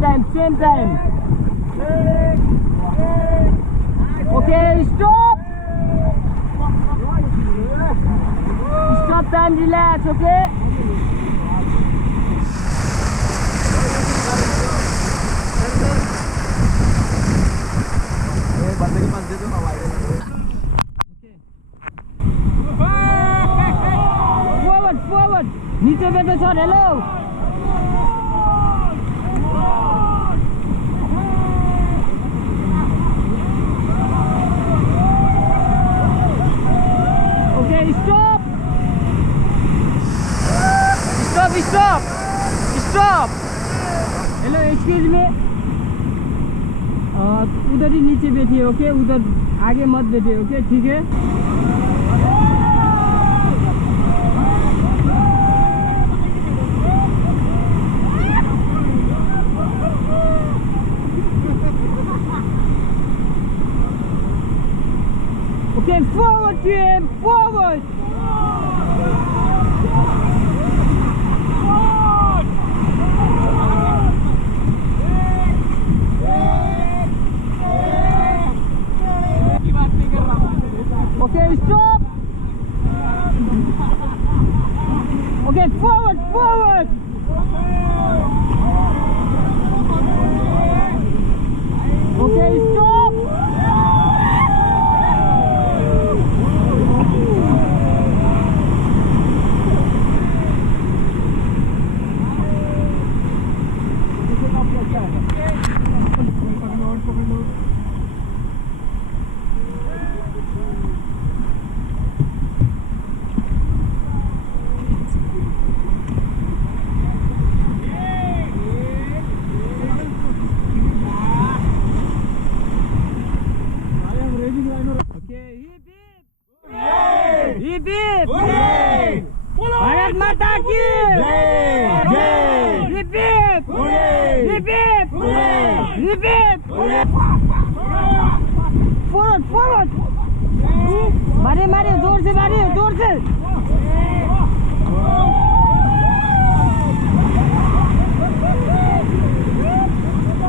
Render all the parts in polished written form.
same time. Okay, stop. Stop time, relax, okay? Forward. नीचे बैठो sir, hello. Okay, stop. Hello, excuse me. उधर ही नीचे बैठिए, okay? उधर आगे मत बैठिए, ओके? ठीक है? Okay, forward, Jim, forward. Okay, stop. Okay, forward. Okay, stop. Bharat माता की जय. रिपीट. फॉरवर्ड. मारे जोर से.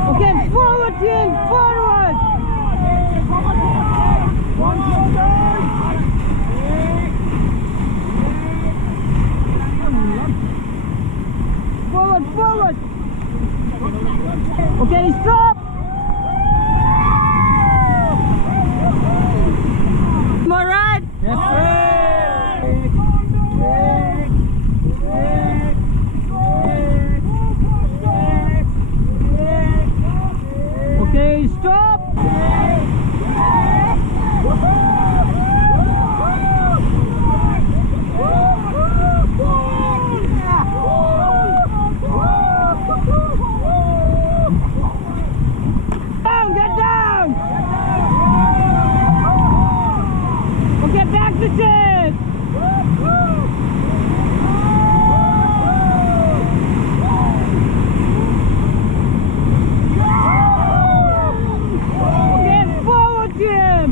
Okay, forward team, forward. Forward. Okay, stop. All right? Yes, sir. Okay, stop. Get down! Okay, back to sit! Okay, forward, Jim!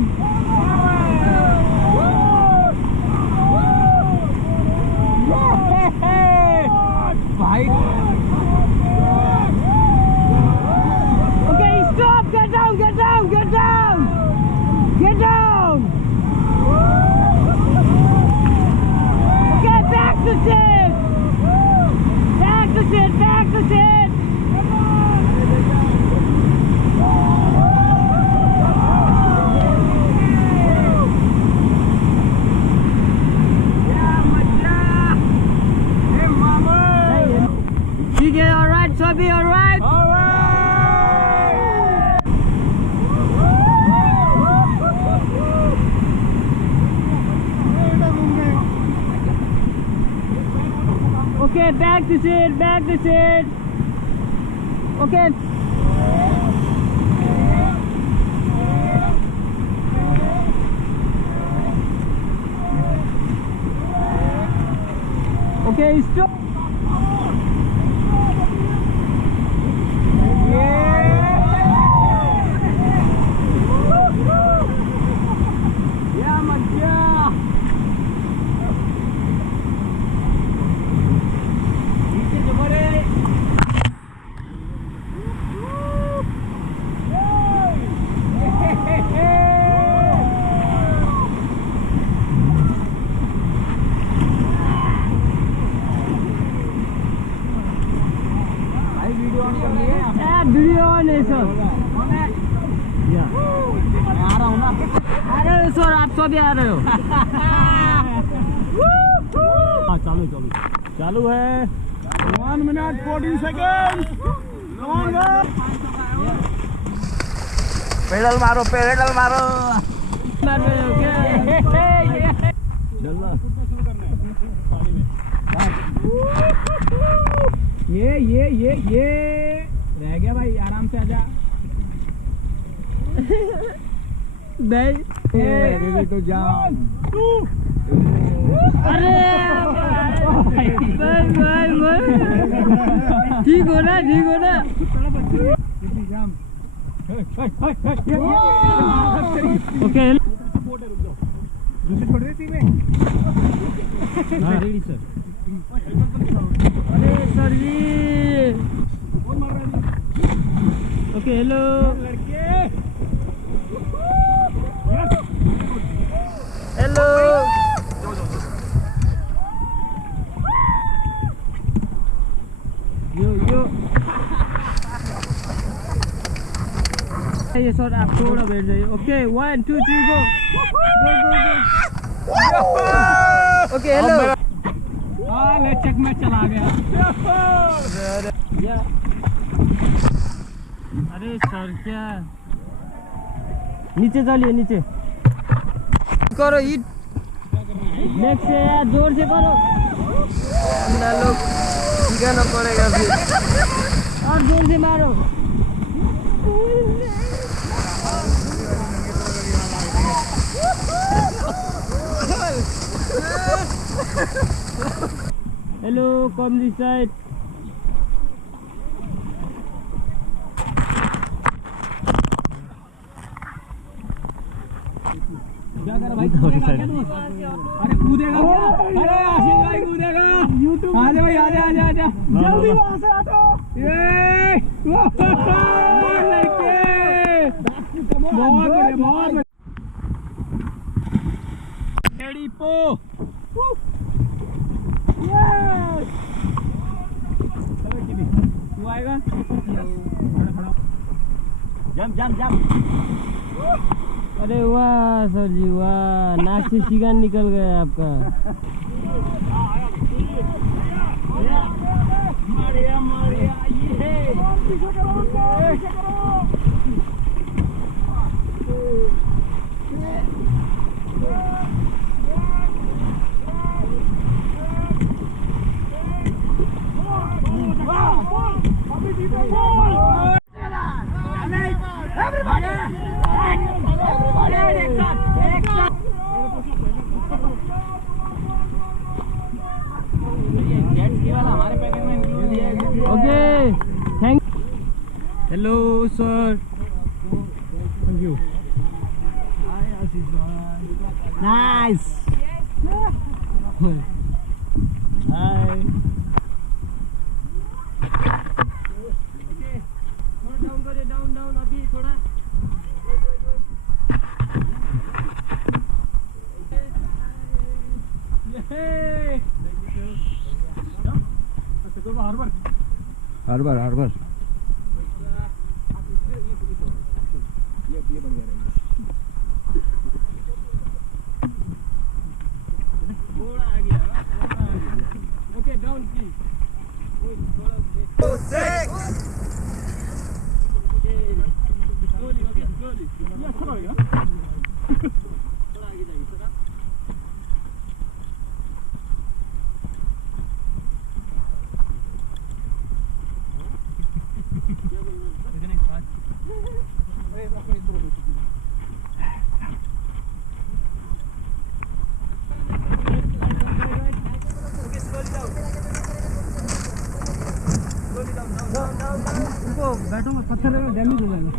Okay, stop! Get down! Okay, back to sit! ठीक है, all right, सभी all right? Okay, back to sit. Okay. Okay, stop. Video on है sir. आ रहा हूँ ना। आ रहे हो sir, आप सभी आ रहे हो। हाँ चालू चालू चालू है। 1 minute 14 seconds। पेडल मारो पेडल मारो। मार रहे हो क्या? ये रह गया भाई, आराम से आजा। नहीं तो जाम। अरे भाई ठीक हो ना, ठीक हो ना। ओके दूसरी छोड़ देती मैं। हाँ रेडी सर। अरे sir ji. Okay hello. Hello. Yo ये सर, आप थोड़ा बैठ जाइए। Okay 1 2 3 go go go. Okay hello. ले चेक में चला गया। अरे सर क्या, नीचे चलिए नीचे करो ईट। नेक्स्ट से यार जोर से करो ना, लोग सिखाना पड़ेगा फिर। और जोर से मारो। Hello come this side. क्या कर भाई, कूदेगा क्या तू? अरे कूदेगा क्या? अरे आशीष भाई कूदेगा। यूट्यूब आ जा भाई, आ जा आ जा आ जा जल्दी वहां से हटो। ये लड़के बहुत बढ़िया बहुत बढ़िया। रेडी पो। यस तू आएगा। Jump jump jump. अरे वाह सर जी वाह, नाक से शिकन निकल गया आपका। मारिया मारिया ये okay thank. Hello sir. Thank you. Nice. Hi. Down करिए, डाउन डाउन अभी थोड़ा। Harbour harbour okay down please. Slowly okay slowly. ये अच्छा लगेगा। थोड़ा आगे जाइए थोड़ा। बैठो मत, पत्थर डैमेज हो जाएगा।